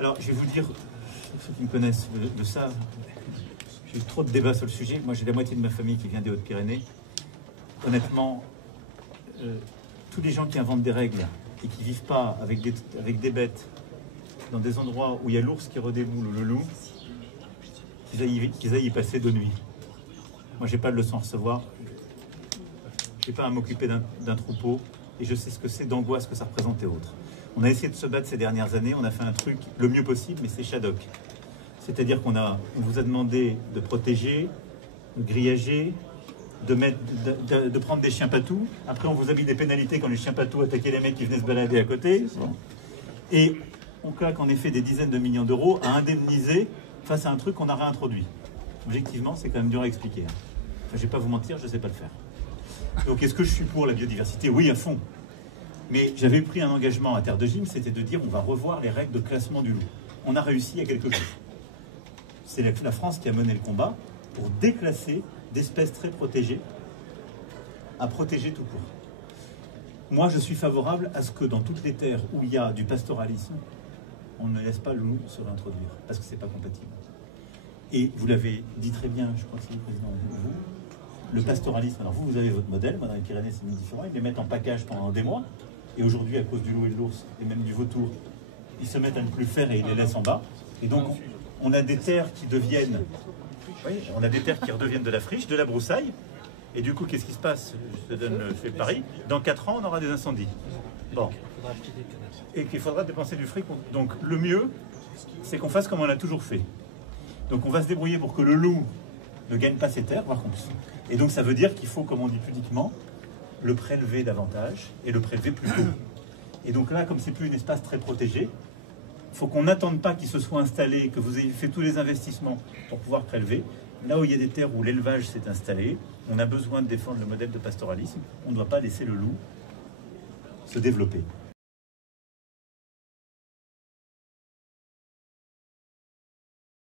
Alors, je vais vous dire, ceux qui me connaissent de ça, j'ai eu trop de débats sur le sujet. Moi, j'ai la moitié de ma famille qui vient des Hautes-Pyrénées. Honnêtement, tous les gens qui inventent des règles et qui ne vivent pas avec des bêtes dans des endroits où il y a l'ours qui redéboule ou le loup, qu'ils aillent y passer 2 nuits. Moi, j'ai pas de leçon à recevoir. Je n'ai pas à m'occuper d'un troupeau et je sais ce que c'est d'angoisse que ça représente et autres. On a essayé de se battre ces dernières années, on a fait un truc le mieux possible, mais c'est Shadok. C'est-à-dire qu'on vous a demandé de protéger, de grillager, de prendre des chiens patous. Après, on vous a mis des pénalités quand les chiens patous attaquaient les mecs qui venaient se balader à côté. Et on claque en effet des dizaines de millions d'euros à indemniser face à un truc qu'on a réintroduit. Objectivement, c'est quand même dur à expliquer. Je ne vais pas vous mentir, je ne sais pas le faire. Donc, est-ce que je suis pour la biodiversité? Oui, à fond. Mais j'avais pris un engagement à Terre de Gym, c'était de dire on va revoir les règles de classement du loup. On a réussi il y a quelques jours. C'est la France qui a mené le combat pour déclasser d'espèces très protégées à protéger tout court. Moi, je suis favorable à ce que dans toutes les terres où il y a du pastoralisme, on ne laisse pas le loup se réintroduire, parce que ce n'est pas compatible. Et vous l'avez dit très bien, je crois que c'est le président, vous, le pastoralisme, alors vous avez votre modèle, moi dans les Pyrénées c'est différent, ils les mettent en package pendant des mois, et aujourd'hui à cause du loup et de l'ours, et même du vautour, ils se mettent à ne plus faire et ils les laissent en bas. Et donc on a des terres qui deviennent, on a des terres qui redeviennent de la friche, de la broussaille, et du coup qu'est-ce qui se passe? Je te donne fait Paris, dans 4 ans on aura des incendies. Bon. Et qu'il faudra dépenser du fric. Donc le mieux, c'est qu'on fasse comme on a toujours fait. Donc on va se débrouiller pour que le loup ne gagne pas ses terres, voire qu'on puisse. Et donc ça veut dire qu'il faut, comme on dit pudiquement, le prélever davantage et le prélever plus tôt. Et donc là, comme c'est plus un espace très protégé, il faut qu'on n'attende pas qu'il se soit installé, que vous ayez fait tous les investissements pour pouvoir prélever. Là où il y a des terres où l'élevage s'est installé, on a besoin de défendre le modèle de pastoralisme. On ne doit pas laisser le loup se développer.